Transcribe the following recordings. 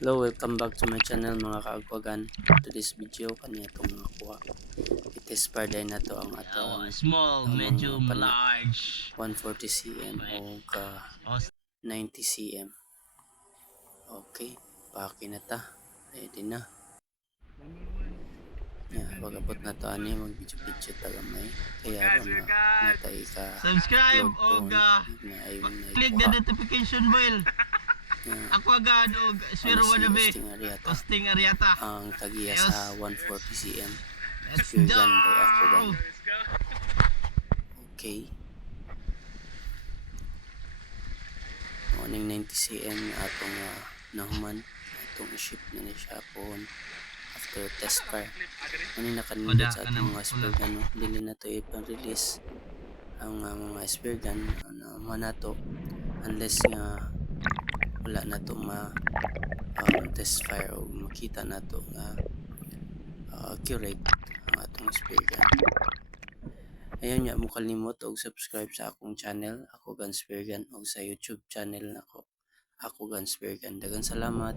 Hello, welcome back to my channel mga kaagwagan. To this video kaniya itong nakuha. It-expire na to ang atong Small, medium, large. 140 cm o 90 cm. Okay, paki na ta. Ready na. Pag-abot na to ani mag-video ta gamay. Kaya ron na natay ka subscribe o click the notification bell. Ako agad og Sir Wanabe Hosting Ariata ang tagiya sa 140 cm. Let's go. Okay, morning 90 cm atong nahuman atong ship na ni siya po after test fire. Ano nakanindot sa atong mga spear gun, no? Dili na to ipang-release ang mga spear gun na to unless nga wala na to test fire o makita na to nga accurate ang atong spear gun. Ayun nga, mo kalimot og subscribe sa akong channel, Ako Gun Spear Gun, o sa YouTube channel nako, Ako Gun Spear Gun. Daghang salamat.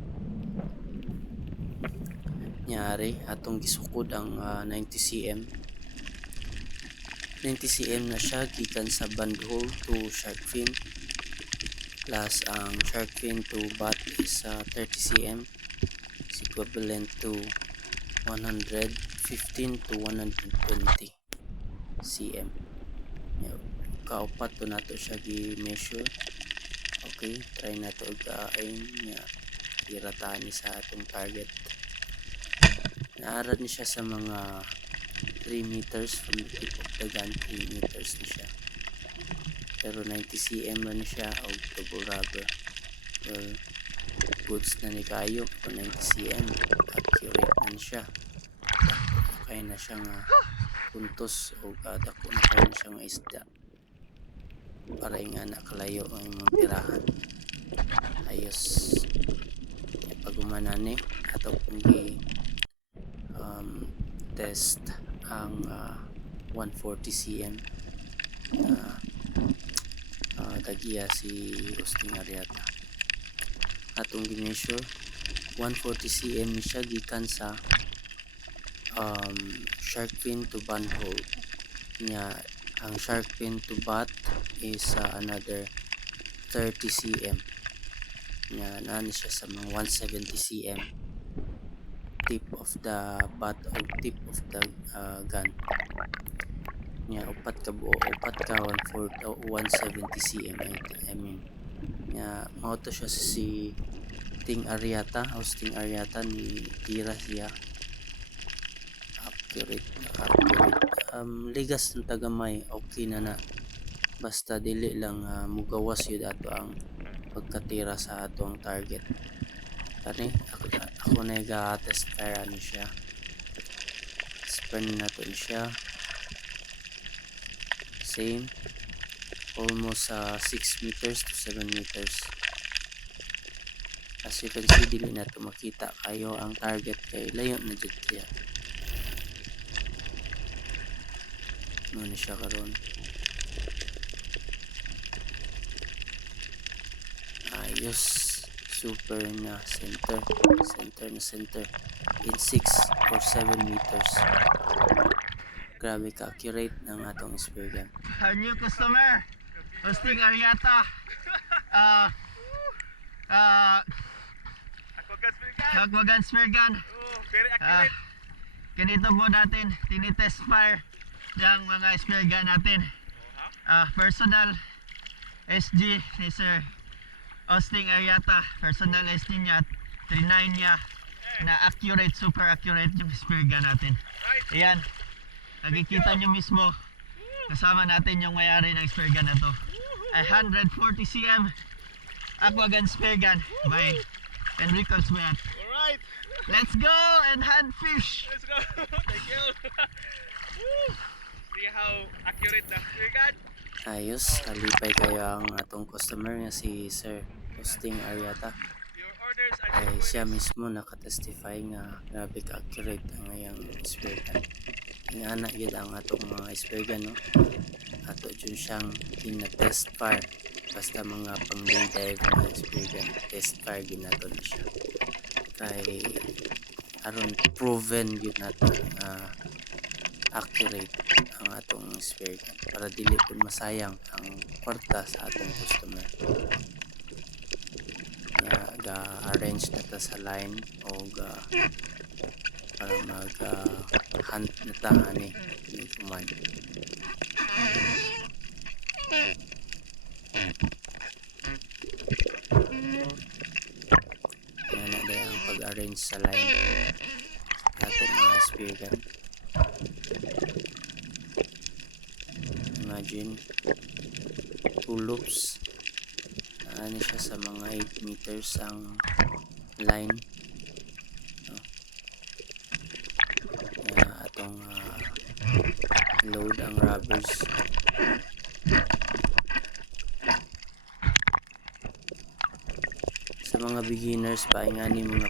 Nyari atong gisukod ang 90 cm. 90 cm na siya gikan sa band hole to shark fin. Plus ang shark fin to butt is 30 cm. It's equivalent to 115 to 120 cm. Kaupat to nato siya gi-measure. Okay, try nato og aim nga iratahan ni sa atong target. Naarad ni siya sa mga 3 meters from the tip of the gun. 3 meters ni siya, pero 90 cm na ni siya og double rubber. Well, goods na ni kayo kung 90 cm accurate na ni siya. Kaya na siya nga puntos o dako na kayo na siya nga isda para nga nakalayo ang imong tirahan. Ayos pagumanani ato kung test ang 140 cm tagiya si Hosting Ariata. Atong gi-measure 140 cm siya gikan sa shark fin to band hole nya. Ang shark fin to butt is another 30 cm nya. Nani siya sa mga 170 cm tip of the butt o tip of the gun nya. Upat ka 170 cm I mean nya. Mao to siya si Hosting Ariata ni tira siya accurate. Ligas ng tagamay okay na basta dili lang mugawas yun ato ang pagkatira sa atong target. Kani ako na ga-test fire ano siya, spin nato siya same almost 6 meters to 7 meters. As you can see, dili na to makita kayo ang target kay layo na jud siya. Ano siya karon? Ayos, super na center in 6 or 7 meters. Grabe ka accurate ng atong spear gun. Our new customer, Hosting Ariata. Ako Gun Spear Gun. Very accurate. Ganito po natin tinitest fire yung mga spear gun natin. Personal SG ni Sir Hosting Ariata. Personal SG niya, 39 niya na accurate, super accurate yung spear gun natin. Ayan, nakikita nyo mismo kasama natin yung mayari ng spear gun na to. 140 cm Aqua Gun Spear Gun by Enrico Sweat. Alright, Let's go and hand fish. let's go. Thank you. See how accurate the spear gun. Ayos, halipay kayo ang atong customer nga si Sir Hosting Ariata. Your orders are Ay siya mismo nakatestify nga grabe ka accurate ang iyang spear gun. Ingana gyud ang atong mga spear gun, no? Ato dyan siyang ina-test fire. Basta mga pang day dive na spear gun, test fire ginato na siya. kay aron proven yun nato accurate ang atong spear gun para dili pud masayang ang kwarta sa atong customer. Ga-arrange na ta sa line o para mag-hunt na ta ani ni kuman. Yan na day ang pag-arrange sa line atong spear gun. Imagine 2 loops ano siya sa mga 8 meters ang line, no? Atong load ang rubbers. Sa mga beginners pa nga ni mga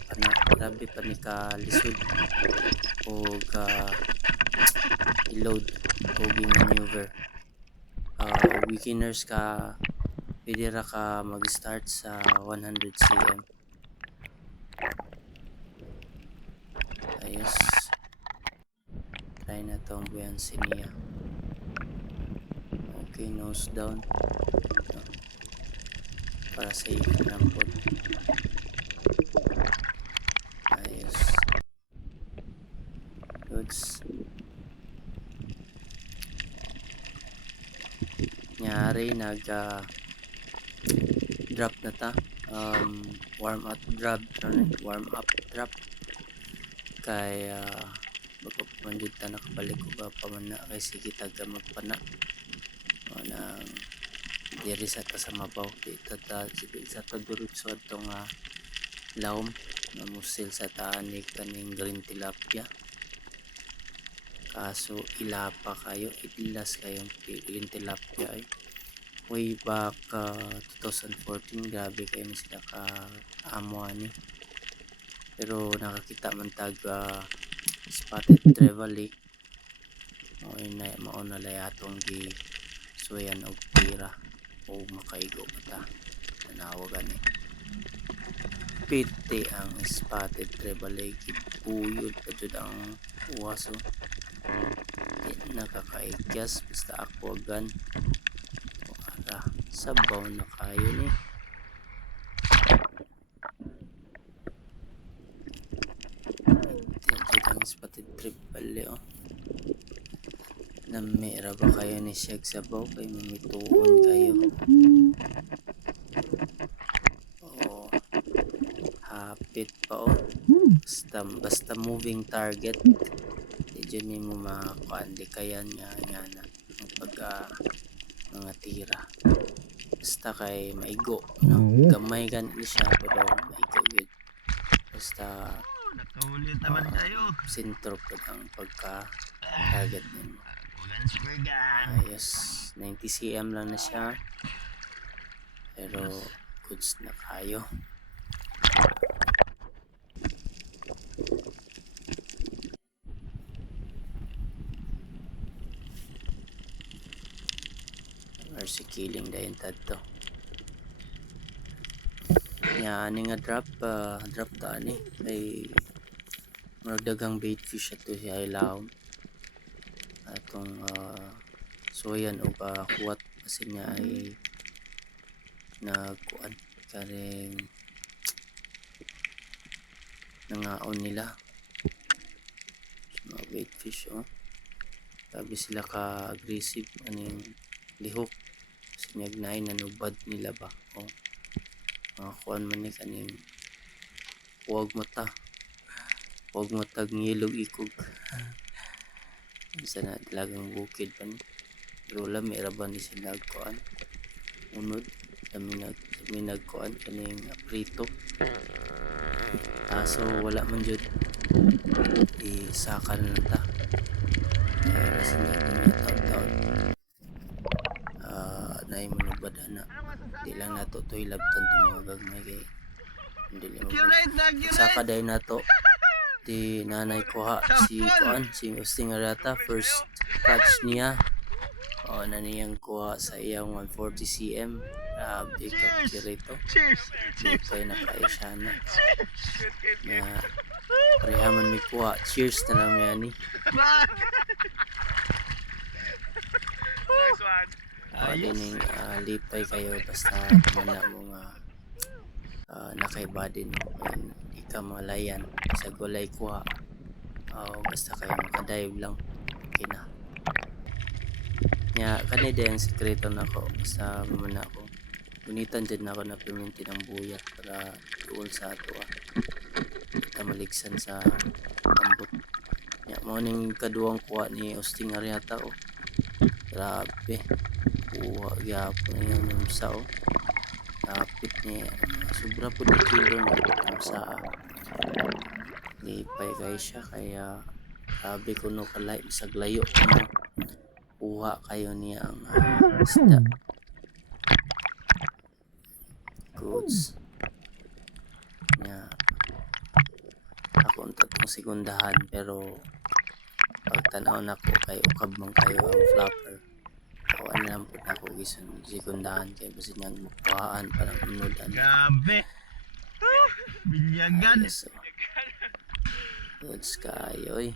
grabe pa ni ka lisod o ka i-load o maneuver. Beginners ka pwede ra ka mag-start sa 100 cm. Ayos. Try na tong buoyancy niya. Okay, nose down. Para safe lang po. Ayos. Goods. Nyari drop na ta. Warm up drop kay bago manjud ta nakabalik ko ba pamana kay sige taga magpana o nang diri sa ta sa mabaw di ta sa ta durutso atong lawom na musil sa taani kaning green tilapia. Kaso ilapa kayo, idilas kayong green tilapia ay way back 2014 grabe kayo na sila ka amo ani. Pero nakakita man tag spotted trevally mauna lay atong gi suyan og tira o makaigo pa ta tanawa gani. Piti ang spotted trevally gipuyod pa jud ang uwaso. Di nakakaikyas basta ako agan wala sabaw na kayo ni. Ang spotted trevally namira ba kayo ni siya sabaw kay mamituon kayo. Hapit pa basta moving target di ni mo makuan di kayan nga na ang pag mga tira basta kay maigo no? Gamay gan ni siya pero maigo yun basta nakaulit naman tayo. sentro po ang pagka target nimo. Ayos 90 cm lang na siya pero goods na kayo. Mercy killing dayon tadto. Ani nga drop ta ani ay dagang bait fish ato si ilaw atong soyan o kuwat kasi niya ay nagkuan karing nangaon nila mga bait fish sabi sila ka aggressive aning lihok sinyagnaay nanubad nila ba mga kuan man ni kaning huwag matag ngilog ikog isa na talagang bukid pa ni pero lami raban ni sila kuan unod kami nagkuan kaning prito kaso wala man jud isaka na ta kasi taon naay manubad ana di lang nato to ilabtan to mga gagmay kay hindi lang saka day nato di nanay ko si Austin Ariata first catch niya na niyang kuha sa iyang 140 cm Grabe ka Cheers! kirito. Cheers! Di Cheers! pa nakaisana. Good, good, good. Nga, parehaman may kuha. Cheers na lang yan eh. Fuck! Nice one. Pwede ning lipay kayo basta mana mo nga nakaiba din mo. Di ka malayan. Sa gulay kuha. Basta kayo makadive lang. Okay na. Nga, kanina yung sekreto na ko. Basta mana ako. Gunitan dyan na ako na piminti ng buya para tuol sa ato kita maligsan sa ambot. Nga, morning kaduang kuha ni Osting Ariata Grabe. Kuha gyapon na yung sa Kapit niya. Sobra po na kilo na sa lipay kayo siya. Kaya grabe ko no kalay. Isag layo ko no. Kuha kayo niya ang isda. Goods. Nga. Ako ang tatong sekundahan. Pero pag tanaw na ko kay ukab man kayo ang flapper. Kawan lang po na ako gisan sekundahan kay basi niyang mukuhaan parang unudan. Grabe! Bilyagan! So, goods kayo eh.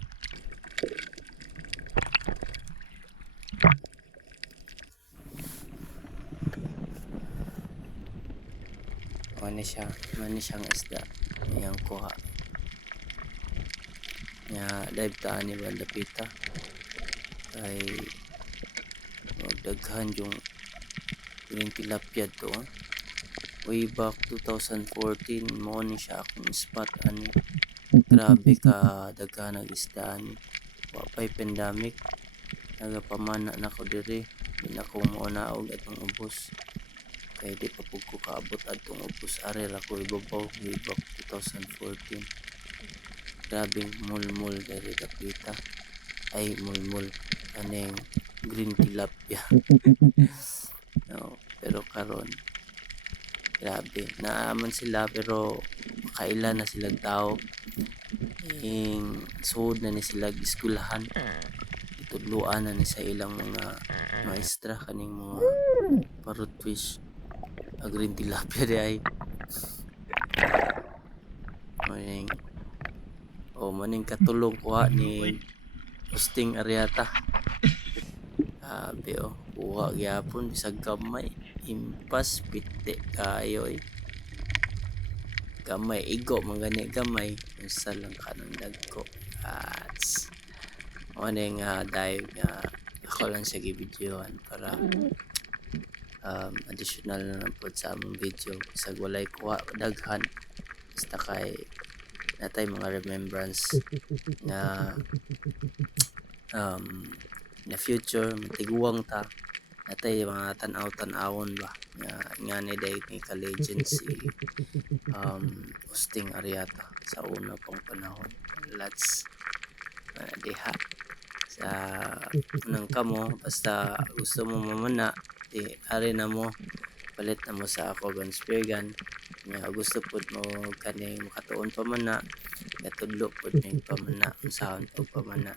Mani siyang isda. Iyang kuha. Nga dive taan ni Bandapita. Kay magdaghan yung tilapia to. Way back 2014 mo ni siya akong spot ani. Grabe ka daghan ng isda ani. Wapay pandemic. Nagapamana na ko diri. Di na ko maunaog atong ubos. Kaya di pa po ko kaabot atong ubos. Arer ako ibabaw way back 2014. Grabing mulmul dari kapita. Ay mulmul. Aneng green tilapia. No, pero karon grabe naaman sila pero makailan na silang tao suod na ni sila giskulahan itudluan na ni sa ilang mga maestra kaning mga parrot fish green tilapia di ay maning katulong kuha ni Osting Ariata. Sabi kuha gyapon bisag gamay impas pite kayo gamay igo man gani gamay unsa lang kanang dagko morning dive ako lang sa gibidyohan para additional na lang po sa among video bisag walay kuha daghan basta kay natay mga remembrance na na future matiguang ta natay mga tanaw-tanawon ba nga ni day ni ka-legend si Osting Ariata sa una pang panahon. Let's diha sa unang kamo basta gusto mo mamana di ari na mo palit na mo sa ako gun spear gun nga gusto pud mo kaning makatuon pamana katudlo pud ning pamana unsaon pag pamana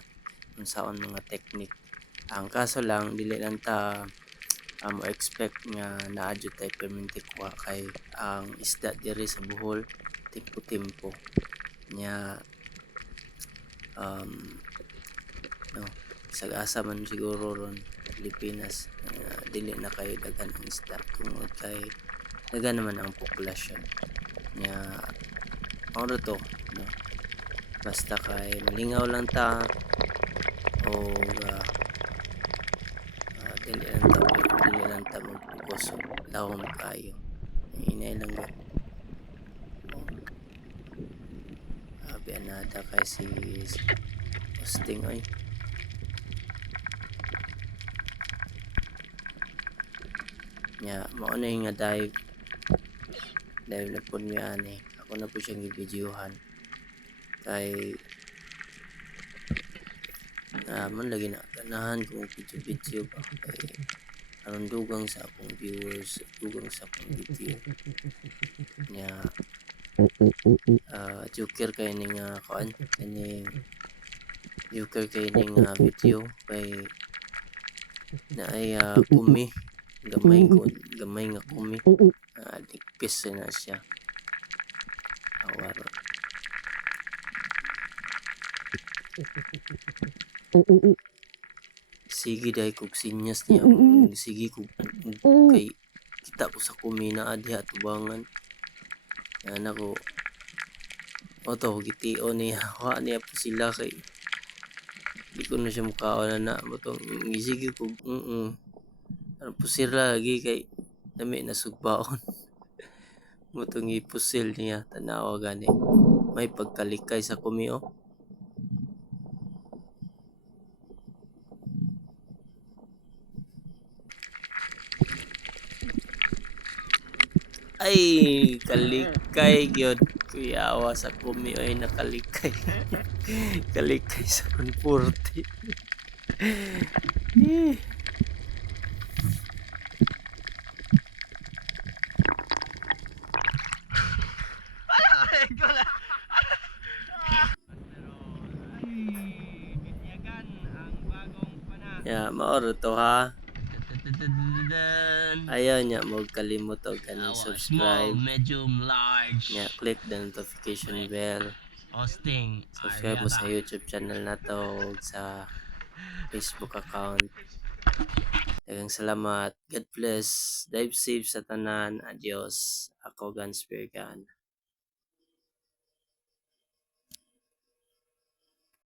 unsaon mga technique. Ang kaso lang dili lang ta mo expect nga naadyo tay permanente kuha kay ang isda diri sa Bohol timpo-timpo nya no sag-asa man siguro ron Pilipinas dili na kayo daghan ang isda tungod kay daghan naman ang populasyon nya ano to no basta kay malingaw lang ta o dili lang ta magpukoso lawom kayo inay lang ba bianada kay si Osting nya mao na nga dive na po niya ani ako na po siyang i-videohan kay man lagi na ganahan kung video ba kay aron dugang sa akong viewers dugang sa akong video nya joker kay ning kuan ning joker kay ning video kay na ay kumi gamay nga kumi. Ligpis na siya. Awaro. Sige dahil kog sinyas niya. Sige kog kay kita ko sa kumi na adya tubangan. Yan ako. Oto, gitio niya. Wa niya po sila kay di ko na siya mukhaon na butong sige kog ano po sila lagi kay dami nasugbaon. Butong ipusil niya tanawa gani. May pagkalikay sa kumi oh. Ay, kalikay gyud. Kuyawa sa kumi ay nakalikay. Kalikay sa konporte. Ay, wala. Binyagan ang bagong pana. Ya, maoro to ha. Tadadadadadan. Ayaw niya mo kalimot og kaning Small, subscribe. medium, large. Nya, click the notification bell. Hosting. Subscribe mo sa YouTube channel na to ug sa Facebook account. Daghang salamat. God bless. Dive safe sa tanan. Adios. Ako Gunspear Gun.